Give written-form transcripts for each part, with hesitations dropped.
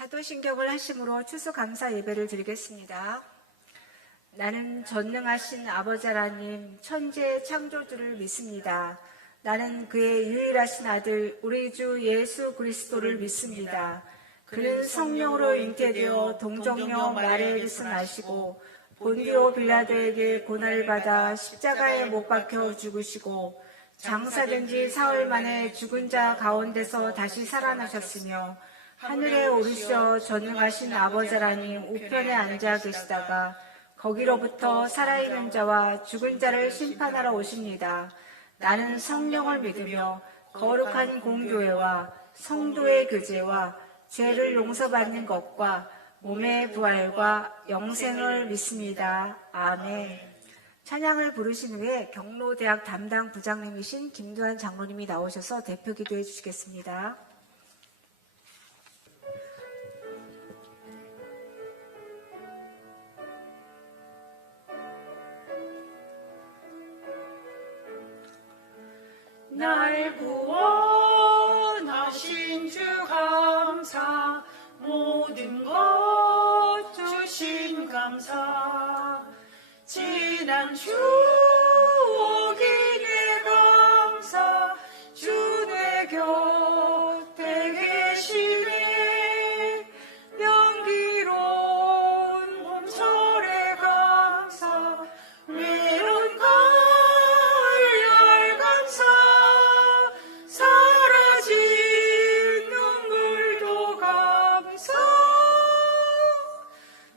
사도신경을 하심으로 추수감사 예배를 드리겠습니다. 나는 전능하신 아버지 하나님 천지의 창조주를 믿습니다. 나는 그의 유일하신 아들 우리 주 예수 그리스도를 믿습니다. 그는 성령으로 잉태되어 동정녀 마리아에게서 나시고 본디오 빌라도에게 고난을 받아 십자가에 못 박혀 죽으시고 장사된 지 사흘 만에 죽은 자 가운데서 다시 살아나셨으며 하늘에 오르셔 전능하신 아버지 하나님 우편에 앉아 계시다가 거기로부터 살아있는 자와 죽은 자를 심판하러 오십니다. 나는 성령을 믿으며 거룩한 공교회와 성도의 교제와 죄를 용서받는 것과 몸의 부활과 영생을 믿습니다. 아멘. 찬양을 부르신 후에 경로대학 담당 부장님이신 김두한 장로님이 나오셔서 대표 기도해 주시겠습니다. 날 구원하신 주 감사, 모든 것 주신 감사, 지난 추억이네 감사, 주 내 곁에 계시네, 명기로운 봄철에 감사, 외로운 가을 감사, 사라진 눈물도 감사,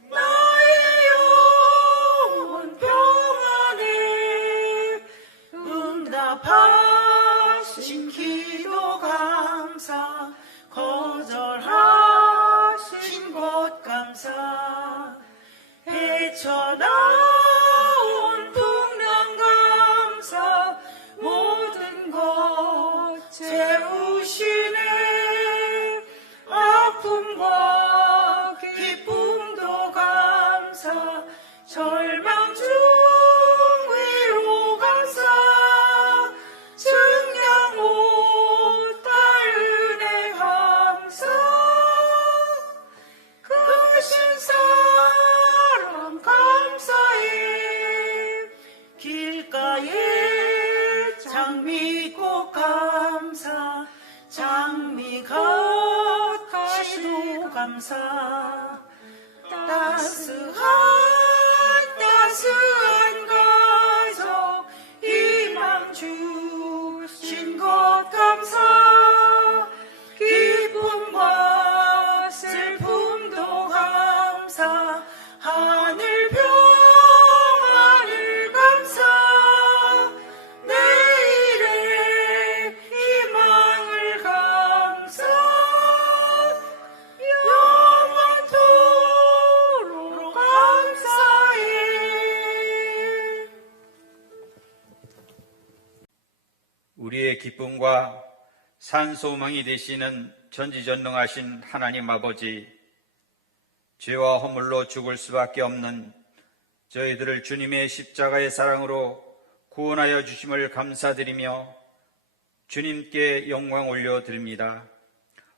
나의 영혼 평안에 응답하신 기도 감사, 거절하신 것 감사, 헤쳐나온 풍랑 감사, 모든 것 채우시네, 아픔과 기쁨도 감사, 절망 중 위로 감사, 증량 못할 은혜 감사, 크신 사랑 감사해, 길가에 장미꽃 감사, 장미 가시도 감사, 따스한 가족 희망 주신 것 감사, 기쁨과 슬픔도 감사, 하늘 평안을 감사, 내일의 희망을 감사, 영원토록 감사해. 우리의 기쁨과 산소망이 되시는 전지전능하신 하나님 아버지, 죄와 허물로 죽을 수밖에 없는 저희들을 주님의 십자가의 사랑으로 구원하여 주심을 감사드리며 주님께 영광 올려드립니다.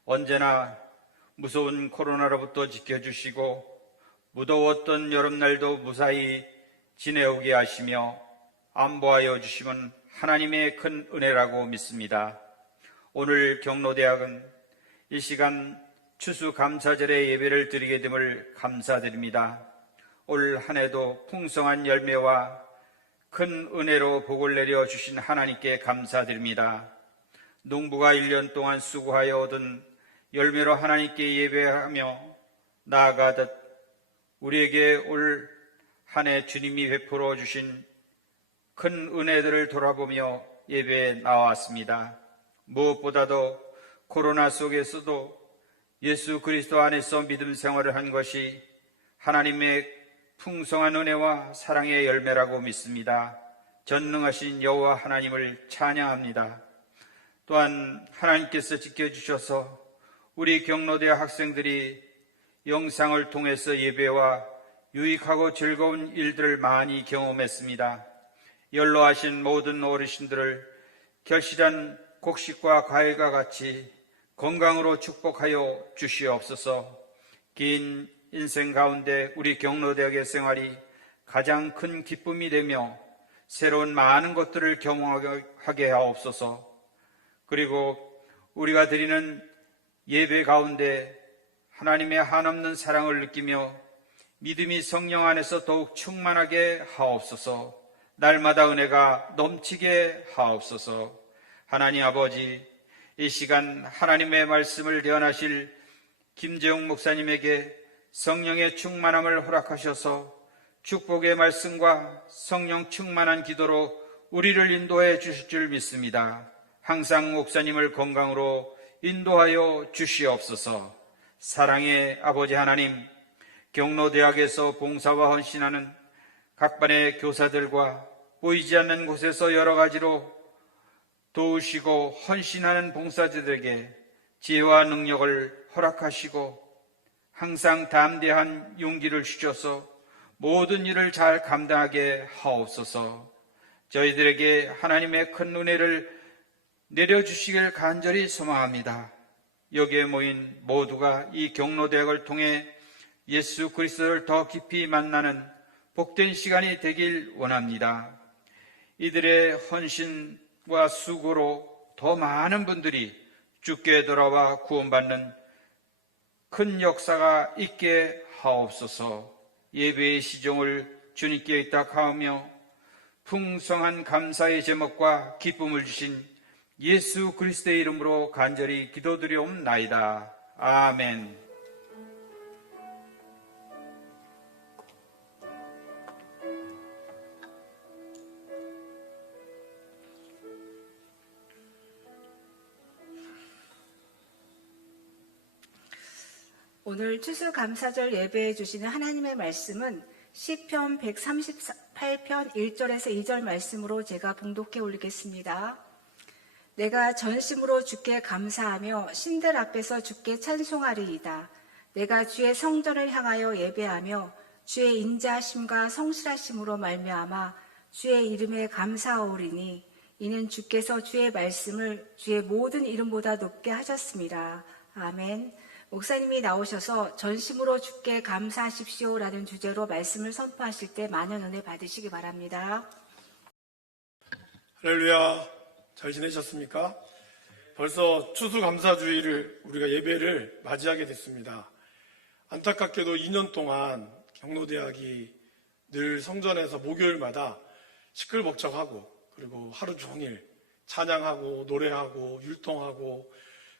언제나 무서운 코로나로부터 지켜주시고 무더웠던 여름날도 무사히 지내오게 하시며 안보하여 주심은 하나님의 큰 은혜라고 믿습니다. 오늘 경로대학은 이 시간 추수감사절의 예배를 드리게 됨을 감사드립니다. 올 한 해도 풍성한 열매와 큰 은혜로 복을 내려 주신 하나님께 감사드립니다. 농부가 1년 동안 수고하여 얻은 열매로 하나님께 예배하며 나아가듯 우리에게 올 한 해 주님이 베풀어 주신 큰 은혜들을 돌아보며 예배에 나왔습니다. 무엇보다도 코로나 속에서도 예수 그리스도 안에서 믿음 생활을 한 것이 하나님의 풍성한 은혜와 사랑의 열매라고 믿습니다. 전능하신 여호와 하나님을 찬양합니다. 또한 하나님께서 지켜주셔서 우리 경로대 학생들이 영상을 통해서 예배와 유익하고 즐거운 일들을 많이 경험했습니다. 연로하신 모든 어르신들을 결실한 곡식과 과일과 같이 건강으로 축복하여 주시옵소서. 긴 인생 가운데 우리 경로대학의 생활이 가장 큰 기쁨이 되며 새로운 많은 것들을 경험하게 하옵소서. 그리고 우리가 드리는 예배 가운데 하나님의 한없는 사랑을 느끼며 믿음이 성령 안에서 더욱 충만하게 하옵소서. 날마다 은혜가 넘치게 하옵소서. 하나님 아버지, 이 시간 하나님의 말씀을 대언하실 김재웅 목사님에게 성령의 충만함을 허락하셔서 축복의 말씀과 성령 충만한 기도로 우리를 인도해 주실 줄 믿습니다. 항상 목사님을 건강으로 인도하여 주시옵소서. 사랑의 아버지 하나님, 경로대학에서 봉사와 헌신하는 각반의 교사들과 보이지 않는 곳에서 여러 가지로 도우시고 헌신하는 봉사자들에게 지혜와 능력을 허락하시고 항상 담대한 용기를 주셔서 모든 일을 잘 감당하게 하옵소서. 저희들에게 하나님의 큰 은혜를 내려주시길 간절히 소망합니다. 여기에 모인 모두가 이 경로대학을 통해 예수 그리스도를 더 깊이 만나는 복된 시간이 되길 원합니다. 이들의 헌신과 수고로 더 많은 분들이 주께 돌아와 구원받는 큰 역사가 있게 하옵소서. 예배의 시종을 주님께 의탁하며 풍성한 감사의 제목과 기쁨을 주신 예수 그리스도의 이름으로 간절히 기도드리옵나이다. 아멘. 오늘 추수감사절 예배해 주시는 하나님의 말씀은 시편 138편 1절에서 2절 말씀으로 제가 봉독해 올리겠습니다. 내가 전심으로 주께 감사하며 신들 앞에서 주께 찬송하리이다. 내가 주의 성전을 향하여 예배하며 주의 인자하심과 성실하심으로 말미암아 주의 이름에 감사하오리니 이는 주께서 주의 말씀을 주의 모든 이름보다 높게 하셨습니다. 아멘. 목사님이 나오셔서 전심으로 주께 감사하십시오라는 주제로 말씀을 선포하실 때 많은 은혜 받으시기 바랍니다. 할렐루야. 잘 지내셨습니까? 벌써 추수감사주의를 우리가 예배를 맞이하게 됐습니다. 안타깝게도 2년 동안 경로대학이 늘 성전에서 목요일마다 시끌벅적하고 그리고 하루 종일 찬양하고 노래하고 율동하고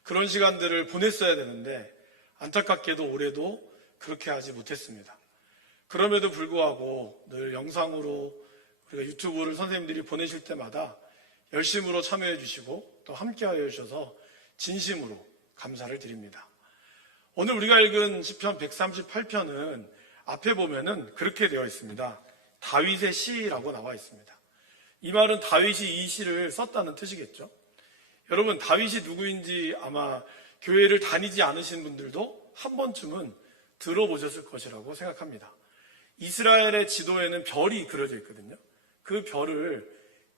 그런 시간들을 보냈어야 되는데 안타깝게도 올해도 그렇게 하지 못했습니다. 그럼에도 불구하고 늘 영상으로 우리가 유튜브를 선생님들이 보내실 때마다 열심으로 참여해 주시고 또 함께하여 주셔서 진심으로 감사를 드립니다. 오늘 우리가 읽은 시편 138편은 앞에 보면은 그렇게 되어 있습니다. 다윗의 시라고 나와 있습니다. 이 말은 다윗이 이 시를 썼다는 뜻이겠죠. 여러분, 다윗이 누구인지 아마 교회를 다니지 않으신 분들도 한 번쯤은 들어보셨을 것이라고 생각합니다. 이스라엘의 지도에는 별이 그려져 있거든요. 그 별을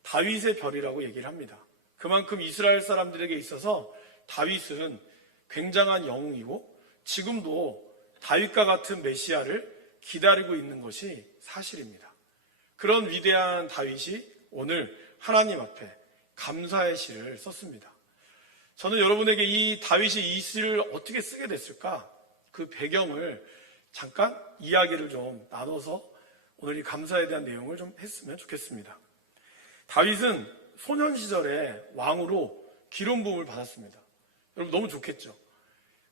다윗의 별이라고 얘기를 합니다. 그만큼 이스라엘 사람들에게 있어서 다윗은 굉장한 영웅이고 지금도 다윗과 같은 메시아를 기다리고 있는 것이 사실입니다. 그런 위대한 다윗이 오늘 하나님 앞에 감사의 시를 썼습니다. 저는 여러분에게 이 다윗이 이 시를 어떻게 쓰게 됐을까? 그 배경을 잠깐 이야기를 좀 나눠서 오늘 이 감사에 대한 내용을 좀 했으면 좋겠습니다. 다윗은 소년 시절에 왕으로 기름 부음을 받았습니다. 여러분 너무 좋겠죠?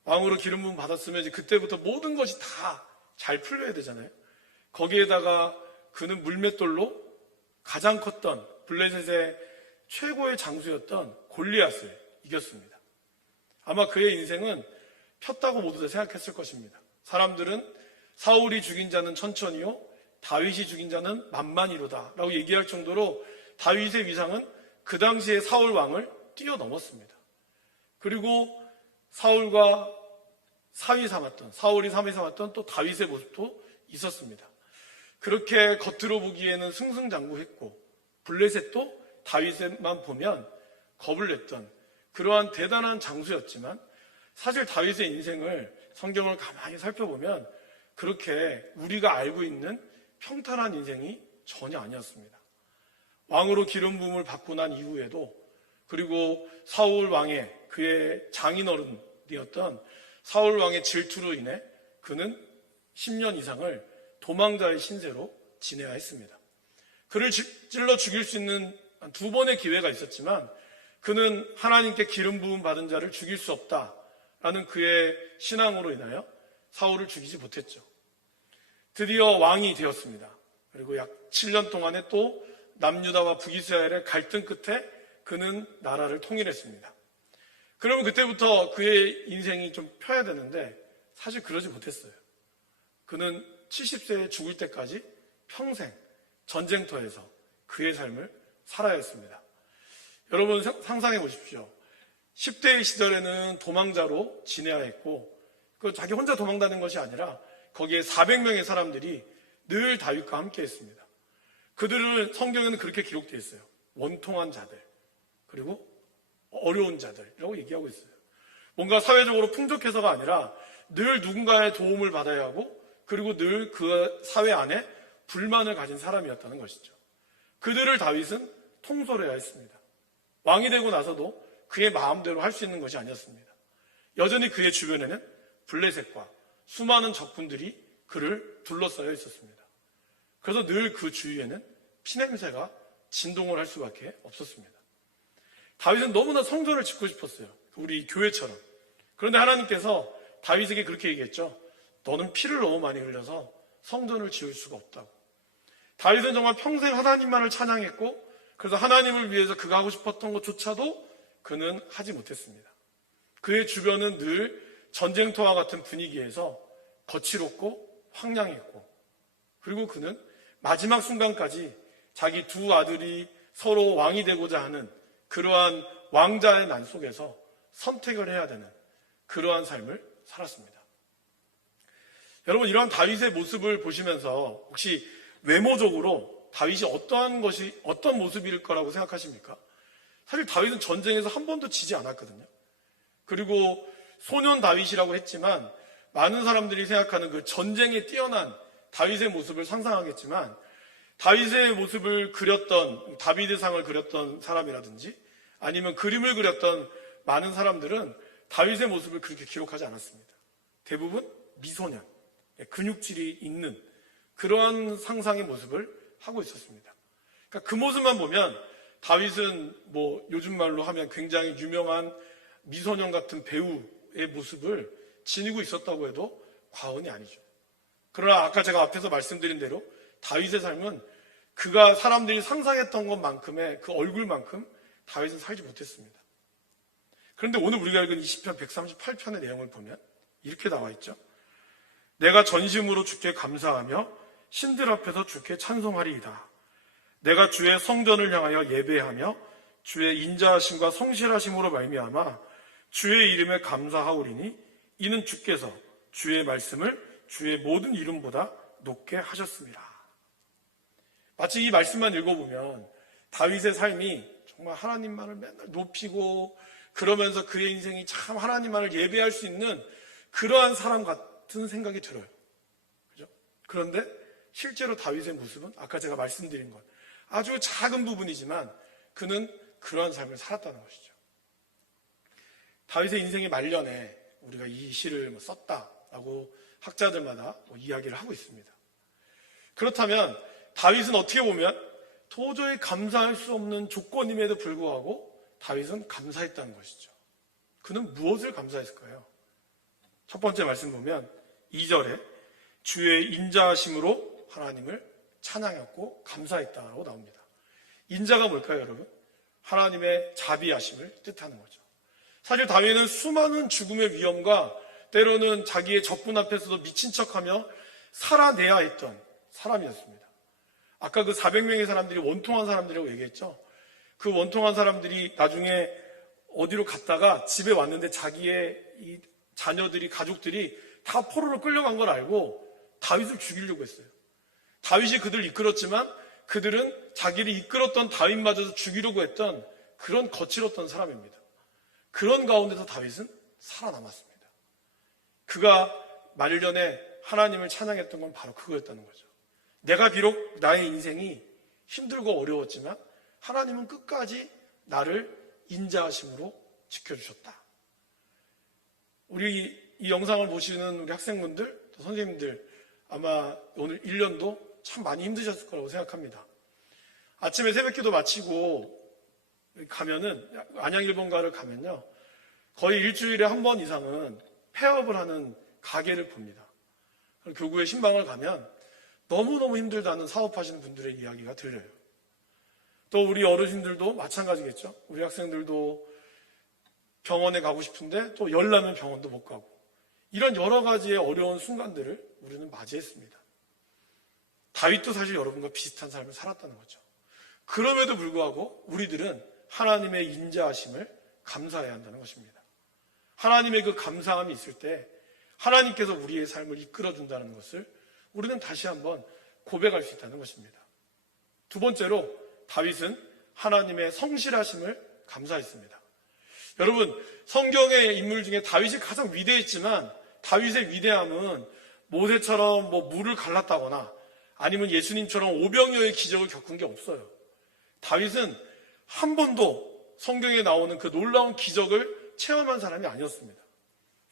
왕으로 기름 부음 받았으면 이제 그때부터 모든 것이 다 잘 풀려야 되잖아요. 거기에다가 그는 물맷돌로 가장 컸던 블레셋의 최고의 장수였던 골리앗을 이겼습니다. 아마 그의 인생은 폈다고 모두 다 생각했을 것입니다. 사람들은 사울이 죽인 자는 천천히요 다윗이 죽인 자는 만만이로다 라고 얘기할 정도로 다윗의 위상은 그 당시에 사울 왕을 뛰어넘었습니다. 그리고 사울이 사위 삼았던 또 다윗의 모습도 있었습니다. 그렇게 겉으로 보기에는 승승장구했고 블레셋도 다윗만 보면 겁을 냈던 그러한 대단한 장수였지만 사실 다윗의 인생을 성경을 가만히 살펴보면 그렇게 우리가 알고 있는 평탄한 인생이 전혀 아니었습니다. 왕으로 기름 부음을 받고 난 이후에도, 그리고 사울 왕의 그의 장인어른이었던 사울 왕의 질투로 인해 그는 10년 이상을 도망자의 신세로 지내야 했습니다. 그를 찔러 죽일 수 있는 두 번의 기회가 있었지만 그는 하나님께 기름 부음 받은 자를 죽일 수 없다라는 그의 신앙으로 인하여 사울을 죽이지 못했죠. 드디어 왕이 되었습니다. 그리고 약 7년 동안에 또 남유다와 북이스라엘의 갈등 끝에 그는 나라를 통일했습니다. 그러면 그때부터 그의 인생이 좀 펴야 되는데 사실 그러지 못했어요. 그는 70세에 죽을 때까지 평생 전쟁터에서 그의 삶을 살아야 했습니다. 여러분 상상해 보십시오. 10대의 시절에는 도망자로 지내야 했고, 그 자기 혼자 도망다는 것이 아니라 거기에 400명의 사람들이 늘 다윗과 함께 했습니다. 그들은 성경에는 그렇게 기록되어 있어요. 원통한 자들, 그리고 어려운 자들이라고 얘기하고 있어요. 뭔가 사회적으로 풍족해서가 아니라 늘 누군가의 도움을 받아야 하고, 그리고 늘 그 사회 안에 불만을 가진 사람이었다는 것이죠. 그들을 다윗은 통솔해야 했습니다. 왕이 되고 나서도 그의 마음대로 할 수 있는 것이 아니었습니다. 여전히 그의 주변에는 블레셋과 수많은 적군들이 그를 둘러싸여 있었습니다. 그래서 늘 그 주위에는 피냄새가 진동을 할 수밖에 없었습니다. 다윗은 너무나 성전을 짓고 싶었어요. 우리 교회처럼. 그런데 하나님께서 다윗에게 그렇게 얘기했죠. 너는 피를 너무 많이 흘려서 성전을 지을 수가 없다고. 다윗은 정말 평생 하나님만을 찬양했고, 그래서 하나님을 위해서 그가 하고 싶었던 것조차도 그는 하지 못했습니다. 그의 주변은 늘 전쟁터와 같은 분위기에서 거칠었고 황량했고, 그리고 그는 마지막 순간까지 자기 두 아들이 서로 왕이 되고자 하는 그러한 왕자의 난 속에서 선택을 해야 되는 그러한 삶을 살았습니다. 여러분, 이러한 다윗의 모습을 보시면서 혹시 외모적으로 다윗이 어떤 모습일 거라고 생각하십니까? 사실 다윗은 전쟁에서 한 번도 지지 않았거든요. 그리고 소년 다윗이라고 했지만 많은 사람들이 생각하는 그 전쟁에 뛰어난 다윗의 모습을 상상하겠지만, 다윗의 모습을 그렸던, 다비드상을 그렸던 사람이라든지 아니면 그림을 그렸던 많은 사람들은 다윗의 모습을 그렇게 기록하지 않았습니다. 대부분 미소년, 근육질이 있는 그러한 상상의 모습을 하고 있었습니다. 그러니까 그 모습만 보면 다윗은 요즘 말로 하면 굉장히 유명한 미소년 같은 배우의 모습을 지니고 있었다고 해도 과언이 아니죠. 그러나 아까 제가 앞에서 말씀드린 대로 다윗의 삶은 그가 사람들이 상상했던 것만큼의 그 얼굴만큼 다윗은 살지 못했습니다. 그런데 오늘 우리가 읽은 20편 138편의 내용을 보면 이렇게 나와 있죠. 내가 전심으로 주께 감사하며 신들 앞에서 주께 찬송하리이다. 내가 주의 성전을 향하여 예배하며 주의 인자하심과 성실하심으로 말미암아 주의 이름에 감사하오리니 이는 주께서 주의 말씀을 주의 모든 이름보다 높게 하셨습니다. 마치 이 말씀만 읽어보면 다윗의 삶이 정말 하나님만을 맨날 높이고 그러면서 그의 인생이 참 하나님만을 예배할 수 있는 그러한 사람 같은 생각이 들어요. 그죠? 그런데 실제로 다윗의 모습은 아까 제가 말씀드린 것 아주 작은 부분이지만 그는 그러한 삶을 살았다는 것이죠. 다윗의 인생의 말년에 우리가 이 시를 썼다라고 학자들마다 이야기를 하고 있습니다. 그렇다면 다윗은 어떻게 보면 도저히 감사할 수 없는 조건임에도 불구하고 다윗은 감사했다는 것이죠. 그는 무엇을 감사했을까요? 첫 번째 말씀 보면 2절에 주의 인자하심으로 하나님을 찬양했고 감사했다라고 나옵니다. 인자가 뭘까요, 여러분? 하나님의 자비하심을 뜻하는 거죠. 사실 다윗은 수많은 죽음의 위험과 때로는 자기의 적군 앞에서도 미친 척하며 살아내야 했던 사람이었습니다. 아까 그 400명의 사람들이 원통한 사람들이라고 얘기했죠. 그 원통한 사람들이 나중에 어디로 갔다가 집에 왔는데 자기의 이 자녀들이, 가족들이 다 포로로 끌려간 걸 알고 다윗을 죽이려고 했어요. 다윗이 그들을 이끌었지만 그들은 자기를 이끌었던 다윗마저도 죽이려고 했던 그런 거칠었던 사람입니다. 그런 가운데서 다윗은 살아남았습니다. 그가 말년에 하나님을 찬양했던 건 바로 그거였다는 거죠. 내가 비록 나의 인생이 힘들고 어려웠지만 하나님은 끝까지 나를 인자하심으로 지켜주셨다. 우리 이 영상을 보시는 우리 학생분들, 또 선생님들 아마 오늘 1년도 참 많이 힘드셨을 거라고 생각합니다. 아침에 새벽기도 마치고 가면은 안양 1번가를 가면요, 거의 일주일에 한 번 이상은 폐업을 하는 가게를 봅니다. 교구의 신방을 가면 너무너무 힘들다는 사업하시는 분들의 이야기가 들려요. 또 우리 어르신들도 마찬가지겠죠. 우리 학생들도 병원에 가고 싶은데 또 열나면 병원도 못 가고, 이런 여러 가지의 어려운 순간들을 우리는 맞이했습니다. 다윗도 사실 여러분과 비슷한 삶을 살았다는 거죠. 그럼에도 불구하고 우리들은 하나님의 인자하심을 감사해야 한다는 것입니다. 하나님의 그 감사함이 있을 때 하나님께서 우리의 삶을 이끌어준다는 것을 우리는 다시 한번 고백할 수 있다는 것입니다. 두 번째로 다윗은 하나님의 성실하심을 감사했습니다. 여러분, 성경의 인물 중에 다윗이 가장 위대했지만 다윗의 위대함은 모세처럼 물을 갈랐다거나 아니면 예수님처럼 오병이어의 기적을 겪은 게 없어요. 다윗은 한 번도 성경에 나오는 그 놀라운 기적을 체험한 사람이 아니었습니다.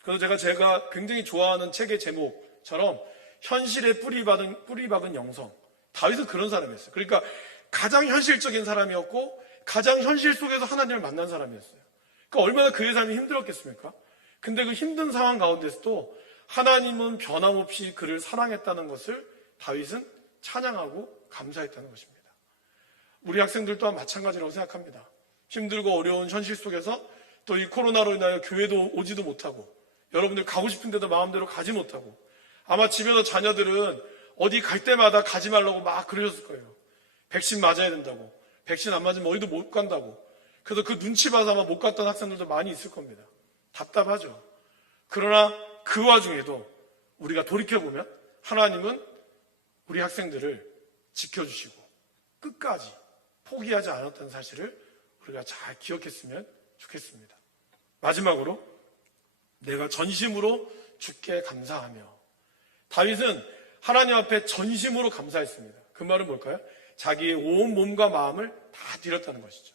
그래서 제가 굉장히 좋아하는 책의 제목처럼 현실에 뿌리 박은 영성, 다윗은 그런 사람이었어요. 그러니까 가장 현실적인 사람이었고 가장 현실 속에서 하나님을 만난 사람이었어요. 그러니까 얼마나 그의 삶이 힘들었겠습니까? 근데 그 힘든 상황 가운데서도 하나님은 변함없이 그를 사랑했다는 것을 다윗은 찬양하고 감사했다는 것입니다. 우리 학생들 또한 마찬가지라고 생각합니다. 힘들고 어려운 현실 속에서 또 이 코로나로 인하여 교회도 오지도 못하고 여러분들 가고 싶은 데도 마음대로 가지 못하고 아마 집에서 자녀들은 어디 갈 때마다 가지 말라고 막 그러셨을 거예요. 백신 맞아야 된다고. 백신 안 맞으면 어디도 못 간다고. 그래서 그 눈치 봐서 아마 못 갔던 학생들도 많이 있을 겁니다. 답답하죠. 그러나 그 와중에도 우리가 돌이켜보면 하나님은 우리 학생들을 지켜주시고 끝까지 포기하지 않았다는 사실을 우리가 잘 기억했으면 좋겠습니다. 마지막으로 내가 전심으로 주께 감사하며, 다윗은 하나님 앞에 전심으로 감사했습니다. 그 말은 뭘까요? 자기의 온 몸과 마음을 다 드렸다는 것이죠.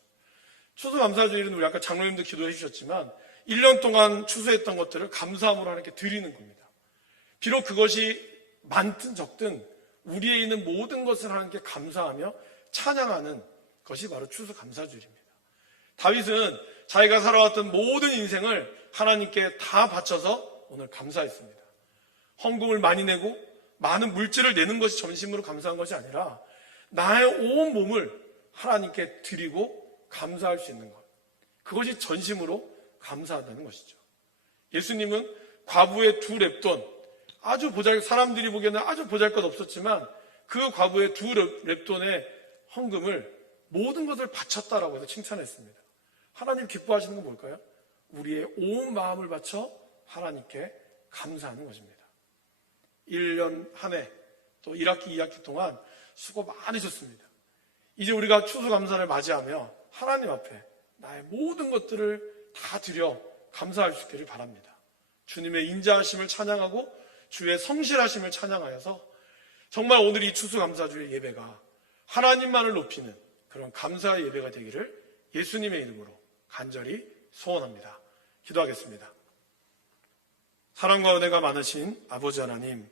추수감사주일은 우리 아까 장로님도 기도해 주셨지만 1년 동안 추수했던 것들을 감사함으로 하나님께 드리는 겁니다. 비록 그것이 많든 적든 우리에 있는 모든 것을 하나님께 감사하며 찬양하는 것이 바로 추수감사주일입니다. 다윗은 자기가 살아왔던 모든 인생을 하나님께 다 바쳐서 오늘 감사했습니다. 헌금을 많이 내고 많은 물질을 내는 것이 전심으로 감사한 것이 아니라 나의 온 몸을 하나님께 드리고 감사할 수 있는 것, 그것이 전심으로 감사한다는 것이죠. 예수님은 과부의 2렙돈, 아주 사람들이 보기에는 아주 보잘것 없었지만 그 과부의 2렙돈의 헌금을 모든 것을 바쳤다라고 해서 칭찬했습니다. 하나님 기뻐하시는 건 뭘까요? 우리의 온 마음을 바쳐 하나님께 감사하는 것입니다. 1년 한 해, 또 1학기, 2학기 동안 수고 많으셨습니다. 이제 우리가 추수감사를 맞이하며 하나님 앞에 나의 모든 것들을 다 드려 감사할 수 있기를 바랍니다. 주님의 인자하심을 찬양하고 주의 성실하심을 찬양하여서 정말 오늘 이 추수감사주의 예배가 하나님만을 높이는 그런 감사의 예배가 되기를 예수님의 이름으로 간절히 소원합니다. 기도하겠습니다. 사랑과 은혜가 많으신 아버지 하나님,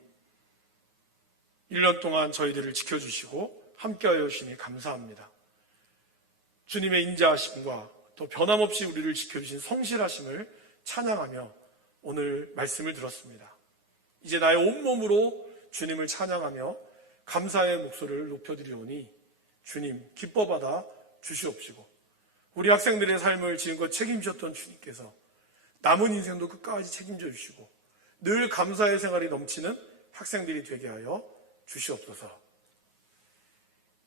1년 동안 저희들을 지켜주시고 함께하여 주시니 감사합니다. 주님의 인자하심과 또 변함없이 우리를 지켜주신 성실하심을 찬양하며 오늘 말씀을 들었습니다. 이제 나의 온몸으로 주님을 찬양하며 감사의 목소리를 높여드리오니 주님 기뻐받아 주시옵시고, 우리 학생들의 삶을 지금껏 책임지셨던 주님께서 남은 인생도 끝까지 책임져 주시고 늘 감사의 생활이 넘치는 학생들이 되게 하여 주시옵소서.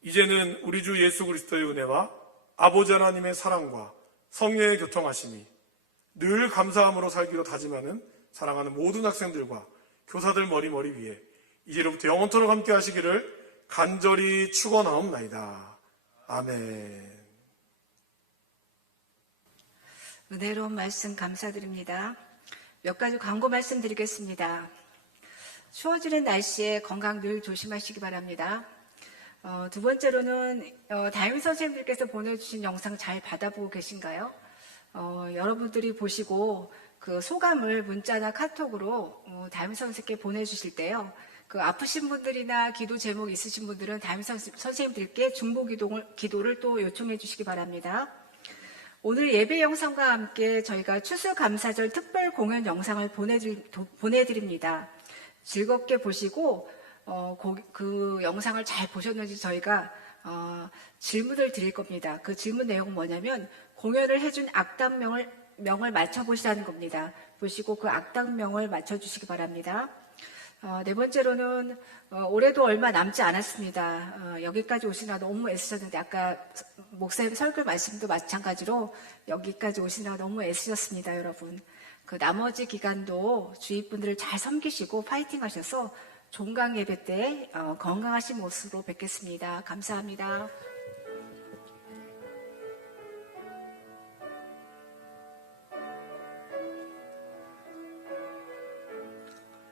이제는 우리 주 예수 그리스도의 은혜와 아버지 하나님의 사랑과 성령의 교통하심이 늘 감사함으로 살기로 다짐하는 사랑하는 모든 학생들과 교사들 머리 위에 이제로부터 영원토록 함께 하시기를 간절히 축원하옵나이다. 아멘. 은혜로운 말씀 감사드립니다. 몇 가지 광고 말씀드리겠습니다. 추워지는 날씨에 건강 늘 조심하시기 바랍니다. 두 번째로는 담임 선생님들께서 보내주신 영상 잘 받아보고 계신가요? 여러분들이 보시고 그 소감을 문자나 카톡으로 담임 선생님께 보내주실 때요. 그 아프신 분들이나 기도 제목 있으신 분들은 담임 선생님들께 중보 기도를 또 요청해 주시기 바랍니다. 오늘 예배 영상과 함께 저희가 추수감사절 특별 공연 영상을 보내드립니다. 즐겁게 보시고 그 영상을 잘 보셨는지 저희가 질문을 드릴 겁니다. 그 질문 내용은 뭐냐면 공연을 해준 악당명을 맞춰보시라는 겁니다. 보시고 그 악당명을 맞춰주시기 바랍니다. 네 번째로는 올해도 얼마 남지 않았습니다. 여기까지 오시느라 너무 애쓰셨는데 아까 목사님 설교 말씀도 마찬가지로 여기까지 오시느라 너무 애쓰셨습니다, 여러분. 그 나머지 기간도 주위 분들을 잘 섬기시고 파이팅 하셔서 종강 예배 때 건강하신 모습으로 뵙겠습니다. 감사합니다.